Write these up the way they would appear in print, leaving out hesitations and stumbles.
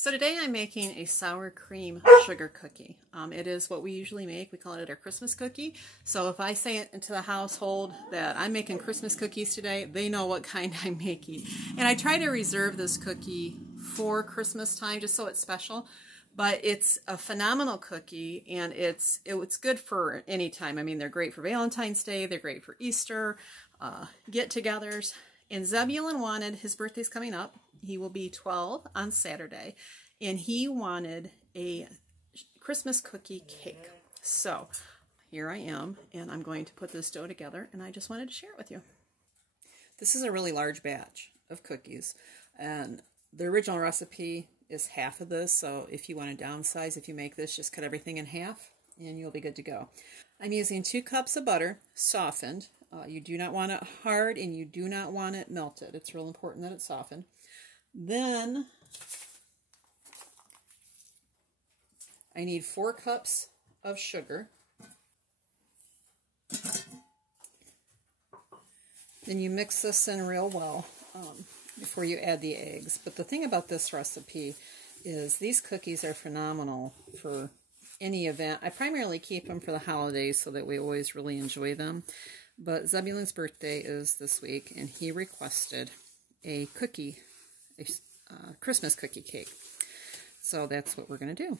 So today I'm making a sour cream sugar cookie. It is what we usually make. We call it our Christmas cookie. So if I say it into the household that I'm making Christmas cookies today, they know what kind I'm making. And I try to reserve this cookie for Christmas time just so it's special. But it's a phenomenal cookie, and it's good for any time. I mean, they're great for Valentine's Day. They're great for Easter, get-togethers. And Zebulon wanted, his birthday's coming up. He will be 12 on Saturday, and he wanted a Christmas cookie cake. So here I am, and I'm going to put this dough together, and I just wanted to share it with you. This is a really large batch of cookies, and the original recipe is half of this, so if you want to downsize, if you make this, just cut everything in half, and you'll be good to go. I'm using 2 cups of butter, softened. You do not want it hard, and you do not want it melted. It's real important that it's softened. Then I need 4 cups of sugar. Then you mix this in real well before you add the eggs. But the thing about this recipe is these cookies are phenomenal for any event. I primarily keep them for the holidays so that we always really enjoy them. But Zebulon's birthday is this week, and he requested a cookie, a Christmas cookie cake. So that's what we're going to do.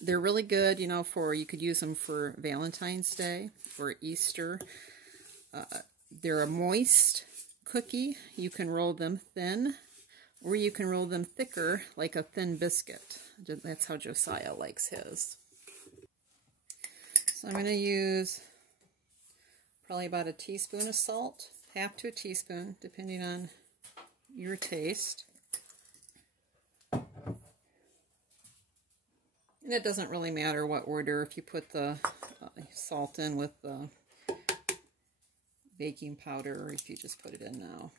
They're really good, you know, you could use them for Valentine's Day, for Easter. They're a moist cookie. You can roll them thin, or you can roll them thicker, like a thin biscuit. That's how Josiah likes his. So I'm going to use probably about a teaspoon of salt, half to a teaspoon, depending on your taste. And it doesn't really matter what order if you put the salt in with the baking powder, or if you just put it in now.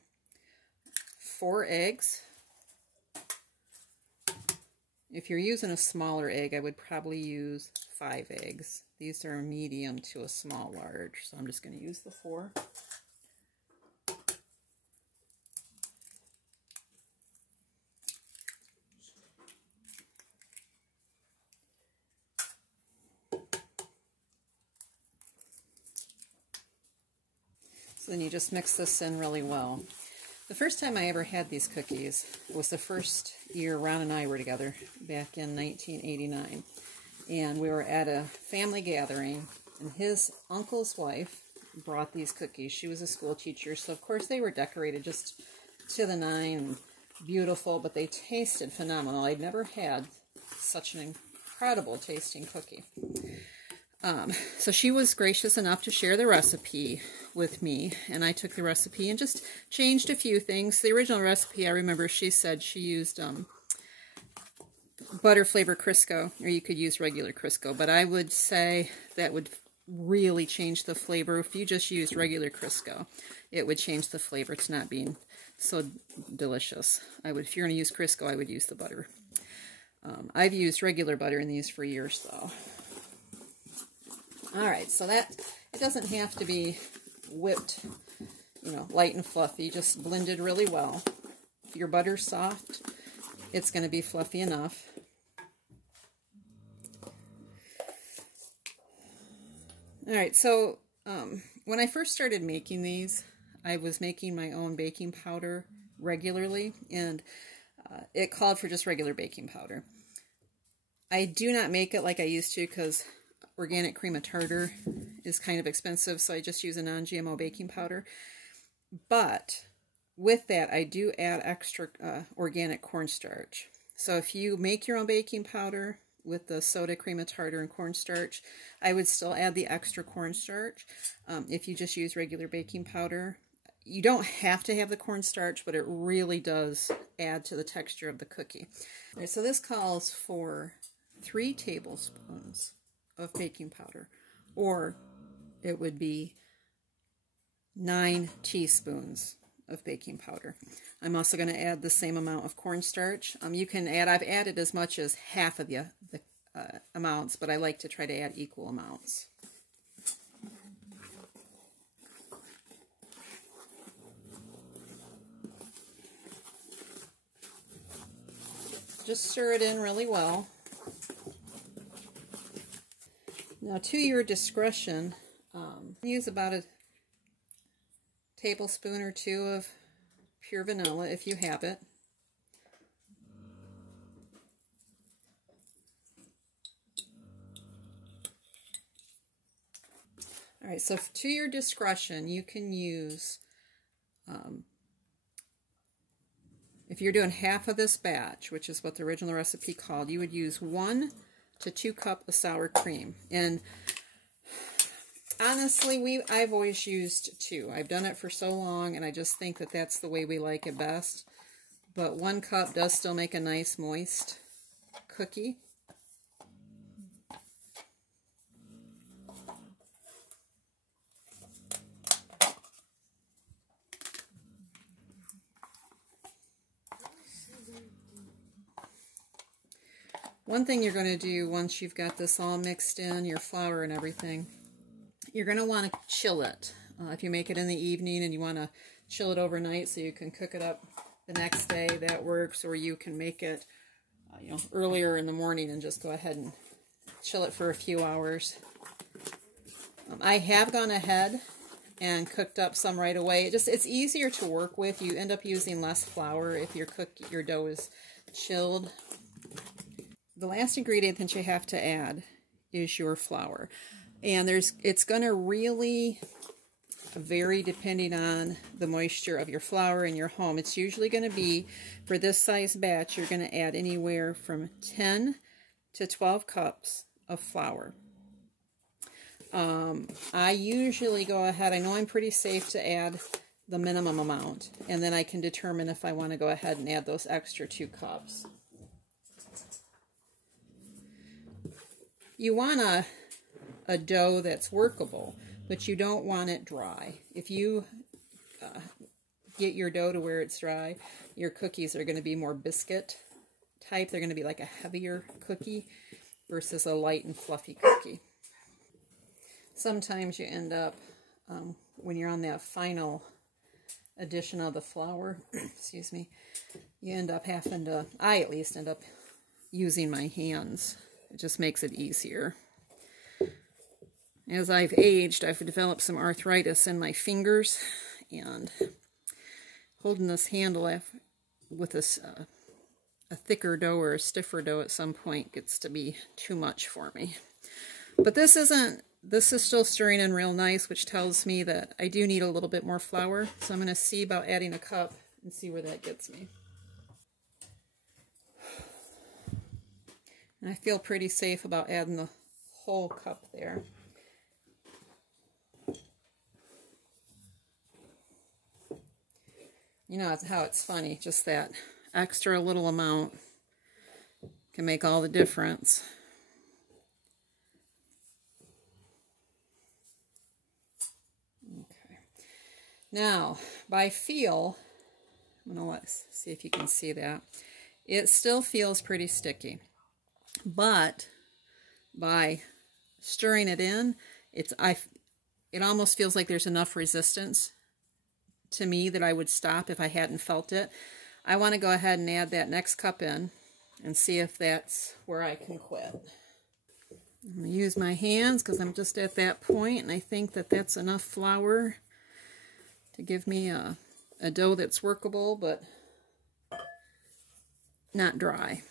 4 eggs. If you're using a smaller egg, I would probably use 5 eggs. These are a medium to a small large, so I'm just going to use the 4. So then you just mix this in really well. The first time I ever had these cookies was the first year Ron and I were together, back in 1989. And we were at a family gathering, and his uncle's wife brought these cookies. She was a school teacher, so of course they were decorated just to the nine, beautiful, but they tasted phenomenal. I'd never had such an incredible tasting cookie. So she was gracious enough to share the recipe with me, and I took the recipe and just changed a few things. The original recipe, I remember she said she used butter flavor Crisco, or you could use regular Crisco, but I would say that would really change the flavor. If you just used regular Crisco, it would change the flavor to not being so delicious. If you're going to use Crisco, I would use the butter. I've used regular butter in these for years, though. Alright, so it doesn't have to be whipped, you know, light and fluffy, just blended really well. If your butter's soft, it's going to be fluffy enough. Alright, so when I first started making these, I was making my own baking powder regularly, and it called for just regular baking powder. I do not make it like I used to because organic cream of tartar is kind of expensive, so I just use a non-GMO baking powder. But with that, I do add extra organic cornstarch. So if you make your own baking powder with the soda, cream of tartar, and cornstarch, I would still add the extra cornstarch. If you just use regular baking powder, you don't have to have the cornstarch, but it really does add to the texture of the cookie. Okay, so this calls for 3 tablespoons of baking powder, or it would be 9 teaspoons of baking powder. I'm also going to add the same amount of cornstarch. You can add, I've added as much as half of the amounts, but I like to try to add equal amounts. Just stir it in really well. Now, to your discretion, use about a tablespoon or two of pure vanilla if you have it. All right, so to your discretion, you can use, if you're doing half of this batch, which is what the original recipe called, you would use 1 to 2 cups of sour cream. And honestly, I've always used 2. I've done it for so long, and I just think that that's the way we like it best. But 1 cup does still make a nice moist cookie. One thing you're going to do once you've got this all mixed in, your flour and everything, you're going to want to chill it. If you make it in the evening and you want to chill it overnight so you can cook it up the next day, that works. Or you can make it earlier in the morning and just go ahead and chill it for a few hours. I have gone ahead and cooked up some right away. It's easier to work with. You end up using less flour if your dough is chilled. The last ingredient that you have to add is your flour. And it's going to really vary depending on the moisture of your flour in your home. It's usually going to be, for this size batch, you're going to add anywhere from 10 to 12 cups of flour. I usually go ahead, I know I'm pretty safe to add the minimum amount, and then I can determine if I want to go ahead and add those extra 2 cups. You want a dough that's workable, but you don't want it dry. If you get your dough to where it's dry, your cookies are going to be more biscuit type. They're going to be like a heavier cookie versus a light and fluffy cookie. Sometimes you end up, when you're on that final addition of the flour, excuse me, you end up having to, I at least end up using my hands. It just makes it easier. As I've aged, I've developed some arthritis in my fingers, and holding this handle with a thicker dough or a stiffer dough at some point gets to be too much for me. But this is still stirring in real nice, which tells me that I do need a little bit more flour. So I'm going to see about adding a cup and see where that gets me. And I feel pretty safe about adding the whole cup there. You know how it's funny, just that extra little amount can make all the difference. Okay. Now, by feel, I'm going to see if you can see that. It still feels pretty sticky. But by stirring it in, it almost feels like there's enough resistance to me that I would stop if I hadn't felt it. I want to go ahead and add that next cup in and see if that's where I can quit. I'm going to use my hands because I'm just at that point, and I think that that's enough flour to give me a dough that's workable but not dry.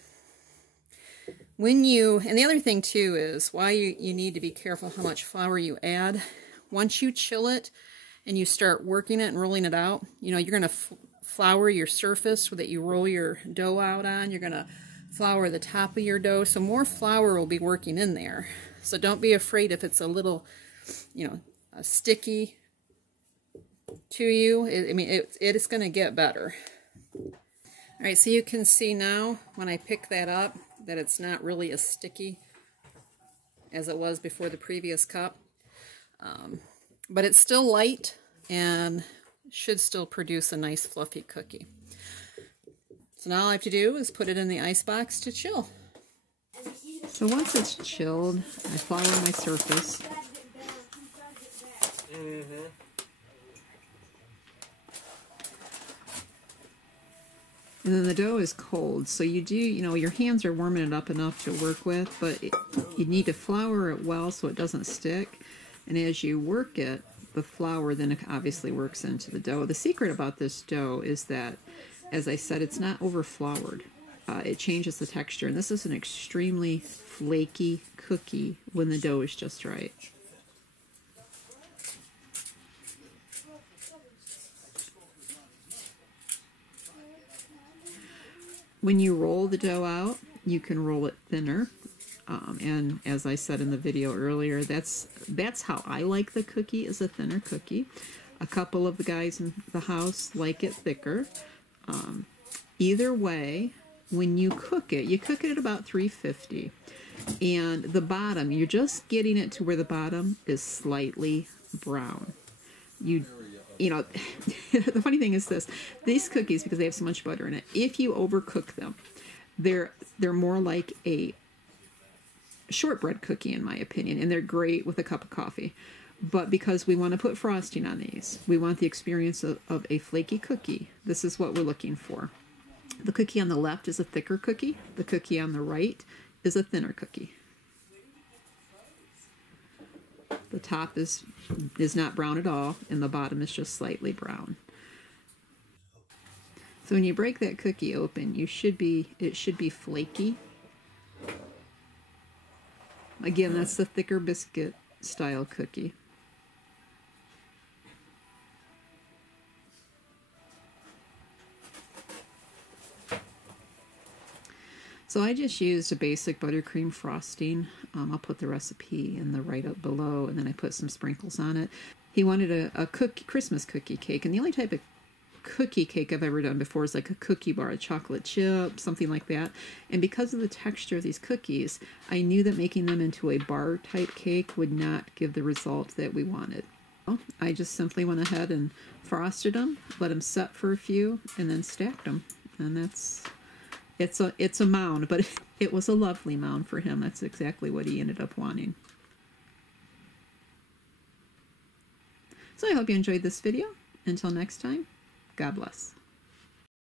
And the other thing too is why you need to be careful how much flour you add. Once you chill it and you start working it and rolling it out, you're going to flour your surface that you roll your dough out on. You're going to flour the top of your dough, so more flour will be working in there. So don't be afraid if it's a little, sticky to you. It's going to get better. All right, so you can see now when I pick that up that it's not really as sticky as it was before the previous cup. But it's still light and should still produce a nice fluffy cookie. So now all I have to do is put it in the ice box to chill. So once it's chilled, I flour my surface. Mm-hmm. 'Cause And then the dough is cold, so you do, your hands are warming it up enough to work with, but you need to flour it well so it doesn't stick. And as you work it, the flour then obviously works into the dough. The secret about this dough is that, as I said, it's not over floured. It changes the texture, and this is an extremely flaky cookie when the dough is just right. When you roll the dough out, you can roll it thinner. And as I said in the video earlier, that's how I like the cookie, is a thinner cookie. A couple of the guys in the house like it thicker. Either way, when you cook it at about 350. And the bottom, you're just getting it to where the bottom is slightly brown. The funny thing is this, these cookies, because they have so much butter in it, if you overcook them, they're more like a shortbread cookie, in my opinion, and they're great with a cup of coffee. But because we want to put frosting on these, we want the experience of a flaky cookie, this is what we're looking for. The cookie on the left is a thicker cookie. The cookie on the right is a thinner cookie. The top is not brown at all, and the bottom is just slightly brown. So when you break that cookie open, it should be flaky. Again, that's the thicker biscuit style cookie. So I just used a basic buttercream frosting. I'll put the recipe in the right up below, and then I put some sprinkles on it. He wanted a Christmas cookie cake, and the only type of cookie cake I've ever done before is like a cookie bar, a chocolate chip, something like that. And because of the texture of these cookies, I knew that making them into a bar type cake would not give the result that we wanted. Well, I just simply went ahead and frosted them, let them set for a few, and then stacked them. And it's a mound, but it was a lovely mound for him. That's exactly what he ended up wanting. So I hope you enjoyed this video. Until next time, God bless.